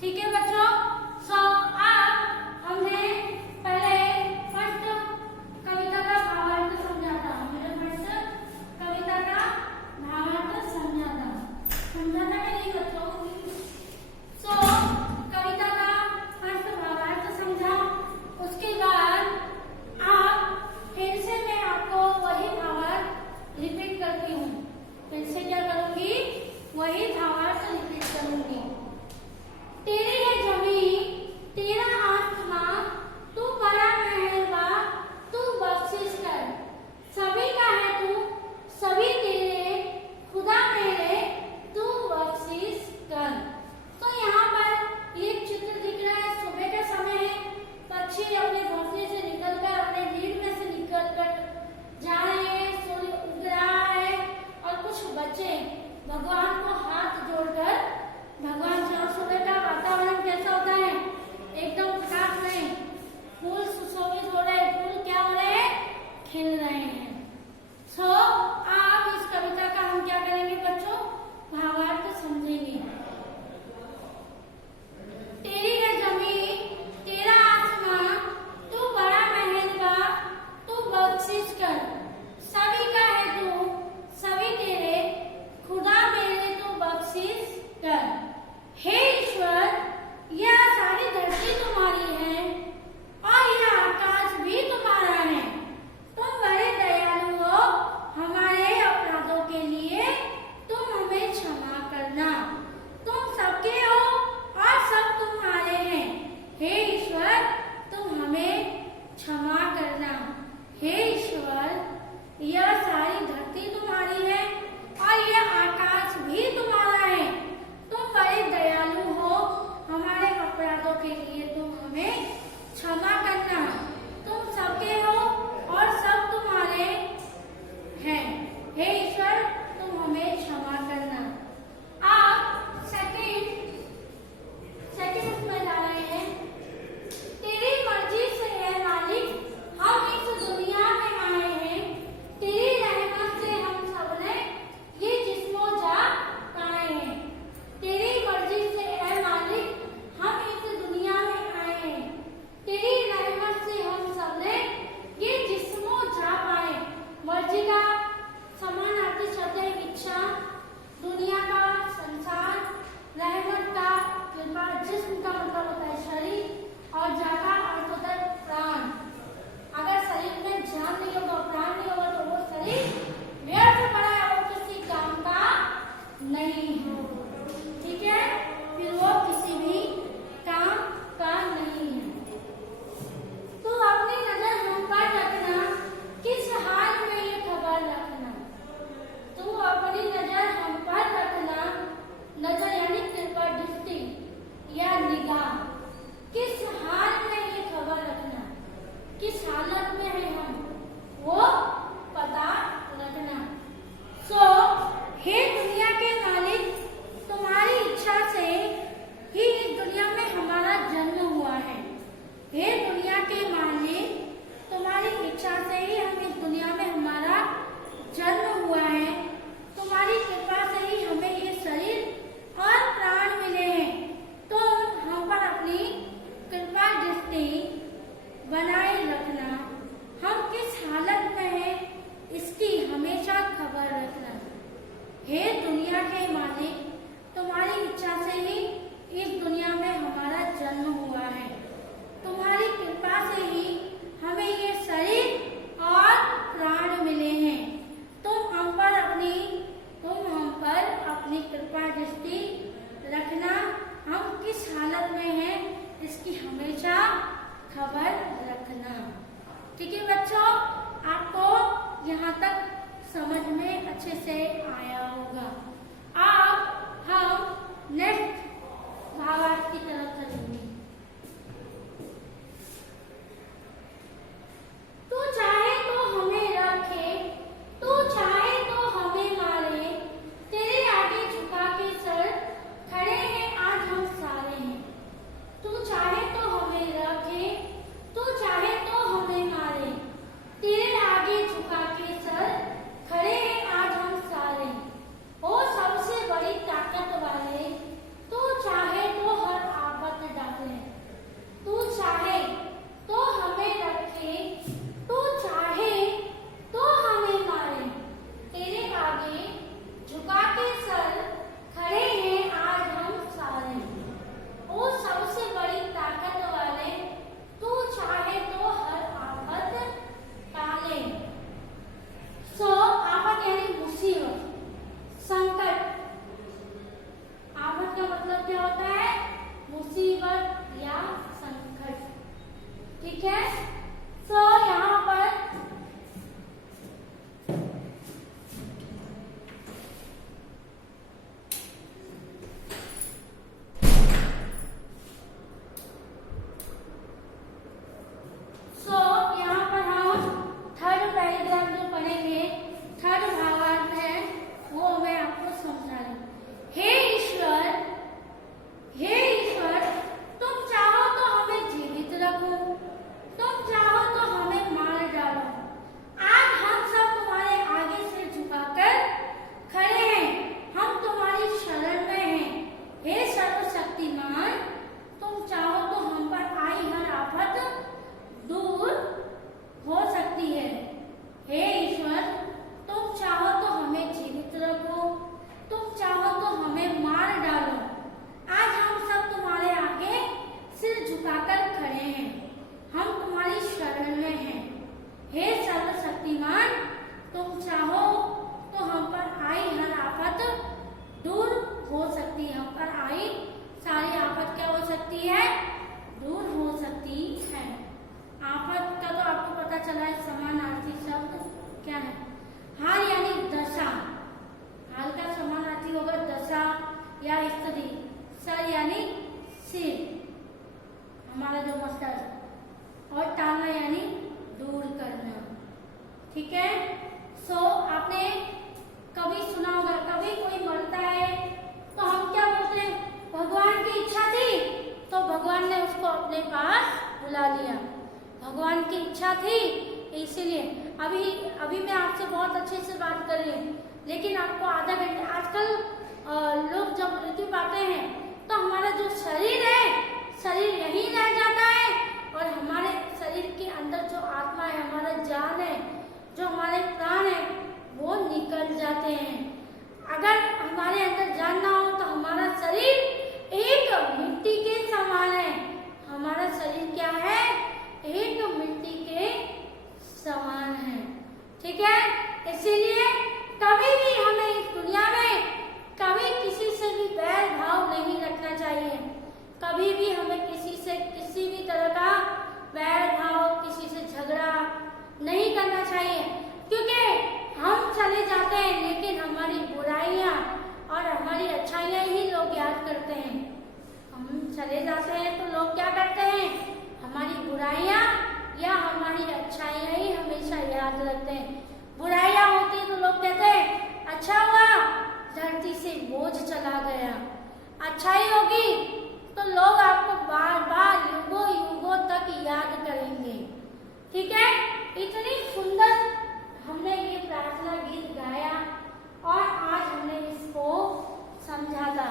ठीक है बच्चों। सो अब हमने पहले फर्स्ट कविता का भावार्थ समझा था। हमने फर्स्ट कविता का भावार्थ समझा था कि नहीं बच्चों? सो कविता का फर्स्ट भावार्थ समझा। उसके बाद आप फिर से मैं आपको वही भावार्थ रिपीट करती हूँ। फिर से क्या करूंगी? वही भावार्थ रिपीट करूंगी। तेरी है होता है? मुसीबत या संकट। ठीक है, सो यहाँ पर हमारा जो मस्टर्ड, और टालना यानी दूर करना। ठीक है, सो आपने कभी सुना होगा, कभी कोई मरता है तो हम क्या बोलते हैं? भगवान की इच्छा थी तो भगवान ने उसको अपने पास बुला लिया। भगवान की इच्छा थी इसीलिए। अभी मैं आपसे बहुत अच्छे से बात कर रही हूँ, लेकिन आपको आधा घंटे, आजकल लोग जब मृत्यु पाते हैं तो हमारा जो शरीर है, शरीर यही रह जाता है और हमारे शरीर के अंदर जो आत्मा है, हमारा जान है, जो हमारे प्राण है, वो निकल जाते हैं। अगर हमारे अंदर जान ना हो तो हमारा शरीर एक मिट्टी के समान है। हमारा शरीर क्या है? एक मिट्टी के समान है। ठीक है, इसीलिए कभी भी हमें इस दुनिया में कभी किसी से भी बैर भाव नहीं रखना चाहिए। कभी भी हमें किसी से किसी भी तरह का बैर भाव, किसी से झगड़ा नहीं करना चाहिए, क्योंकि हम चले जाते हैं लेकिन हमारी बुराइयां और हमारी अच्छाइयां ही लोग याद करते हैं। हम चले जाते हैं तो लोग क्या करते हैं? हमारी बुराइयां या हमारी अच्छाइयां ही हमेशा याद रखते हैं। बुराइयां होती तो लोग कहते हैं अच्छा हुआ धरती से बोझ चला गया। अच्छाई होगी तो लोग आपको बार बार युगों युगों तक याद करेंगे। ठीक है, इतनी सुंदर हमने ये प्रार्थना गीत गाया और आज हमने इसको समझा था।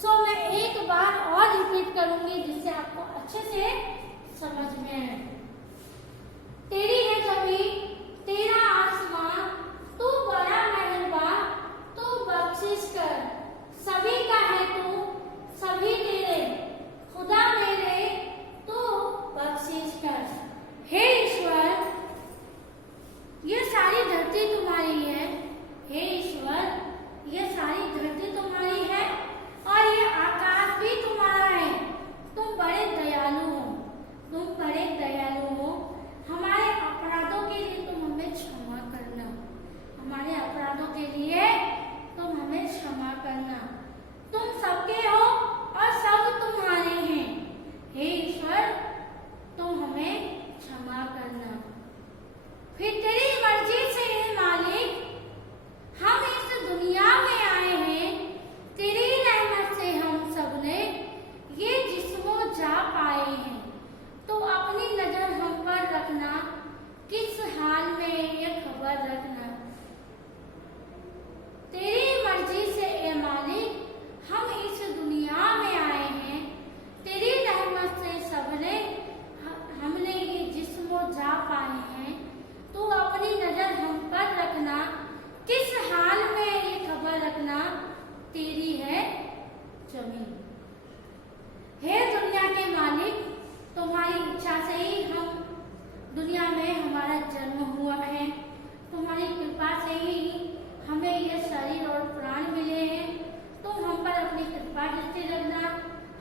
सो मैं एक बार और रिपीट करूंगी जिससे आपको अच्छे से समझ में आए। तेरी है जमीन, तेरा आसमां, तू बड़ा मेहरबान, तू बख्शिश कर, सभी का है तू, सभी तेरे, खुदा मेरे, तू बख्शिश कर। हे ईश्वर, ये सारी धरती तुम्हारी है। हे ईश्वर, ये सारी धरती तुम्हारी है और ये आकाश भी तुम्हारा है। तुम बड़े दयालु हो, तुम बड़े दयालु हो। हमारे अपराधों के लिए तुम हमें क्षमा करना, हमारे अपराधों के लिए तुम हमें क्षमा करना।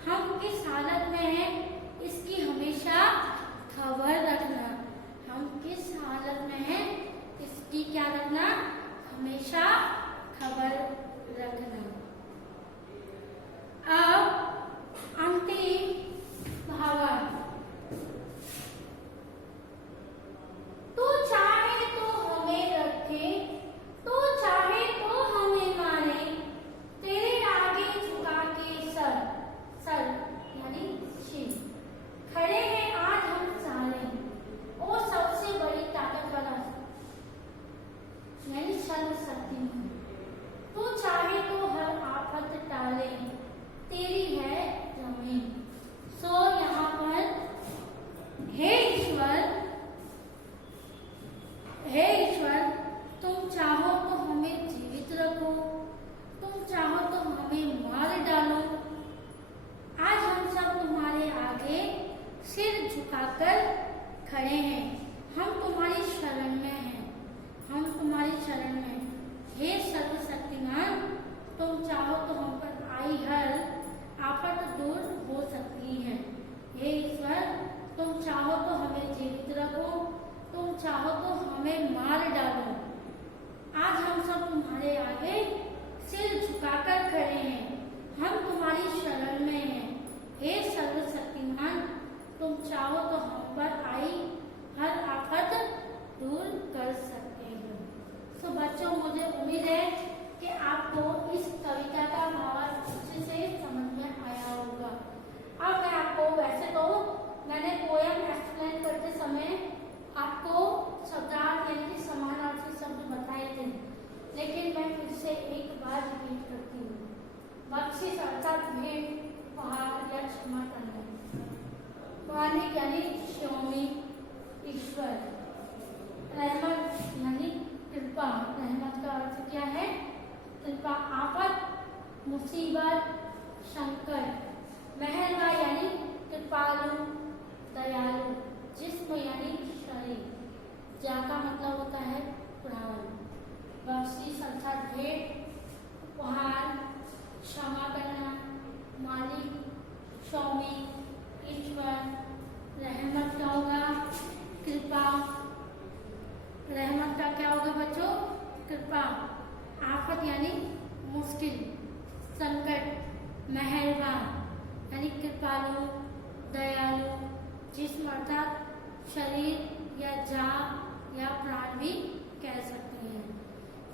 हम किस हालत में हैं इसकी हमेशा खबर रखना। हम किस हालत में हैं इसकी क्या रखना, हमेशा खबर रखना। अब अंतिम भावार्थ। तू चाहे तो हमें रखे, तू चाहे तो हमें मारे, तेरे आगे झुका के सर, सर यानी शीश, खड़े हैं आज हम सारे। ओ सबसे बड़ी ताकत वाला यानी सर्वशक्तिमान, तू चाहे तो हर आफत टाले, तेरी है जमीन। सो यहाँ पर हे ईश्वर तुम चाहो तो हमें जीवित रखो, तुम चाहो तो हमें मार डालो। आज हम सब तुम्हारे आगे सिर झुकाकर खड़े हैं, हम तुम्हारी शरण में हैं, हम तुम्हारी शरण में। हे सर्वशक्तिमान, तुम चाहो तो हम पर आई हर आफत दूर हो सकती है। हे ईश्वर तुम चाहो तो हमें जीवित रखो, तुम चाहो तो हमें मार डालो। आज हम सब तुम्हारे आगे सिर झुकाकर खड़े हैं, हम तुम्हारी शरण में हैं। हे सर्वशक्तिमान, तुम चाहो तो हम पर आई हर आफत दूर कर सकते हो। तो बच्चों, मुझे उम्मीद है कि आपको इस कविता का भावार्थ अच्छे से समझ में आया होगा। अब मैं आपको, वैसे तो मैंने पोयम एक्सप्लेन करते समय आपको शब्दार्थ यानी कि समानार्थी शब्द बताए थे, लेकिन मैं फिर से एक बार रिपीट करती हूँ। बख्शिश अर्थात भेंट, उपहार या क्षमा करना। मालिक यानी स्वामी ईश्वर। रहमत यानी कृपा, रहमत का अर्थ क्या है, कृपा। आफत, मुसीबत, संकट। मेहरबा यानी कृपालु, दयालु। जिस्म यानी शरीर, जा का मतलब होता है प्राण। बख्शिश अर्थात भेंट, उपहार, क्षमा करना। मालिक, स्वामी, ईश्वर। रहमत का होगा कृपा, रहमत का क्या होगा बच्चों, कृपा। आफत यानी मुश्किल, संकट। मेहरबान यानी कृपालु, दयालु। जिस्म अर्थात शरीर या जान या प्राण भी कह सकते हैं।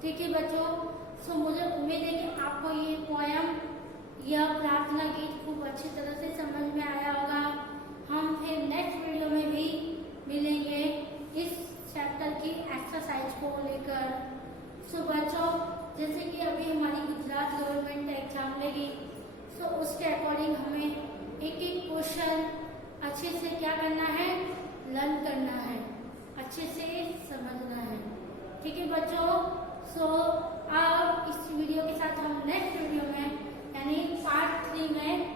ठीक है बच्चों, सो मुझे उम्मीद है कि आपको ये पोयम, यह प्रार्थना गीत खूब अच्छी तरह से समझ में आया होगा। हम फिर नेक्स्ट वीडियो में भी मिलेंगे इस चैप्टर की एक्सरसाइज को लेकर। सो बच्चों, जैसे कि अभी हमारी गुजरात गवर्नमेंट एग्जाम लेगी, सो उसके अकॉर्डिंग हमें एक एक क्वेश्चन अच्छे से क्या करना है, लर्न करना है, अच्छे से समझना है। ठीक है बच्चों, सो अब इस वीडियो के साथ हम नेक्स्ट वीडियो में यानी पार्ट 3 में